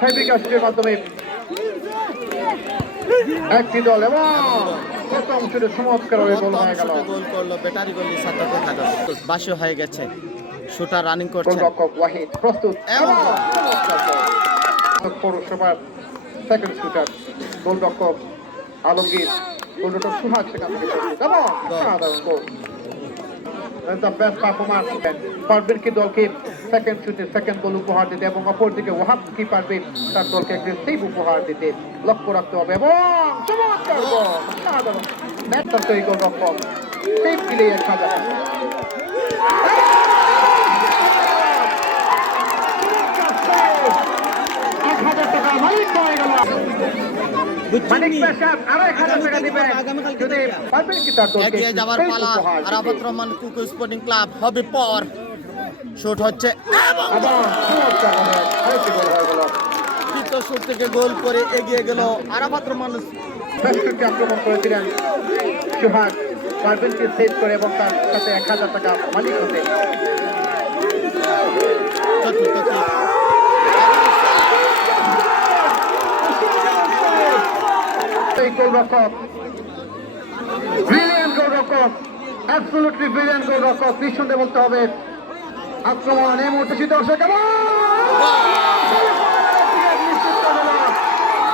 সাইবিক আসনের মাধ্যমে একটি দল এবং প্রথম শুরু চমৎকার হয়ে গোল হয়ে গেল। গোল করল ব্যাটারি গোল সাতটা দেখা বাসি হয়ে গেছে। শুটার রানিং করছে। ওয়াহিদ প্রস্তুত। এবং পৌরসভার সেকেন্ড শুটার গোলরক্ষক আলমগীর গোলরক্ষক সুহাগ সেখান থেকে প্রস্তুত। এবং সাধারণ গোল। দ্য বেস্ট পারফরম্যান্স পারবেন কি দলকে? সেকেন্ড শুটে সেকেন্ড গোল উপহার দিতে এবং অপরদিকে ওয়াহাব কি পারবেন তার দলকে একটি সেভ উপহার দিতে লক্ষ্য রাখতে হবে এবং চমৎকার গোল। সাধারণ তৈরি গোলরক্ষক সেভ আরও দলকে এগিয়ে যাওয়ার পালা দিতে? রহমান কুকু স্পোর্টিং ক্লাব হবে পর। শুট হচ্ছে তৃতীয় থেকে গোল করে এগিয়ে গেল আরাফাত রহমান বেস্টকে আক্রমণ করেছিলেন সুহাগ। পারবেনকে সেভ করে এবং তার এক হাজার টাকা মালিক হতে। গোলরক্ষক। ব্রিলিয়ান গোলরক্ষক ব্রিলিয়ান গোলরক্ষক বলতে হবে। আক্রমণ মুহূর্তে দর্শক এবং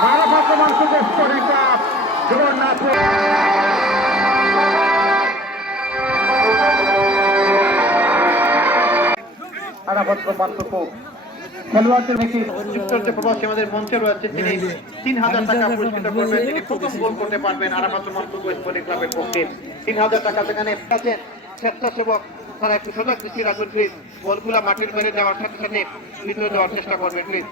মানব আক্রমণ জগন্নাথ খেলোয়াড়দের নাকি যুক্তরাজ্য প্রবাসী আমাদের মঞ্চে রয়েছে তিনি তিন হাজার টাকা পুরস্কৃত করবেন। তিনি প্রথম গোল করতে পারবেন স্পোর্টিং ক্লাবের পক্ষে। তিন হাজার টাকা সেখানে স্বেচ্ছাসেবক তারা একটু সজাগ দৃষ্টি রাখুন প্লিজ বলগুলা মাটির মেরে যাওয়ার সাথে সাথে ভিতরে যাওয়ার চেষ্টা করবেন প্লিজ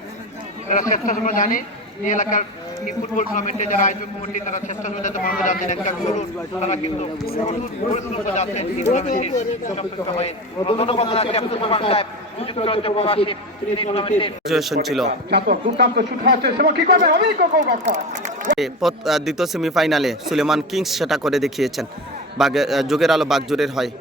তারা স্বেচ্ছাসেবক জানে এই এলাকার এই ফুটবল টুর্নামেন্টে যারা আয়োজক কমিটি তারা স্বেচ্ছাসেবক যাতে মানুষ যাচ্ছেন একটা করুন তারা কিন্তু পরিশ্রম যাচ্ছেন ধন্যবাদ জানাচ্ছি আব্দুল রহমান সাহেব দ্বিতীয় সেমিফাইনালে সুলেমান কিংস সেটা করে দেখিয়েছেন। আহ, যোগের আলো বাগজোরের হয়।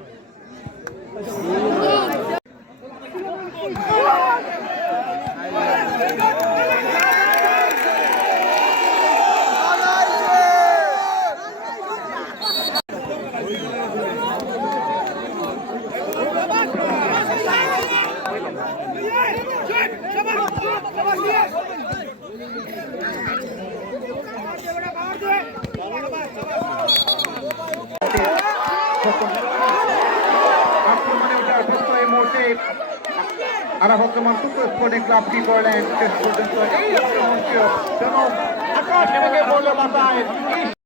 আক্রমণে সুপার স্পোর্টিং ক্লাব করলেন শেষ পর্যন্ত এই আক্রমণটিও যেন আকাশ থেকে বলল মাথায়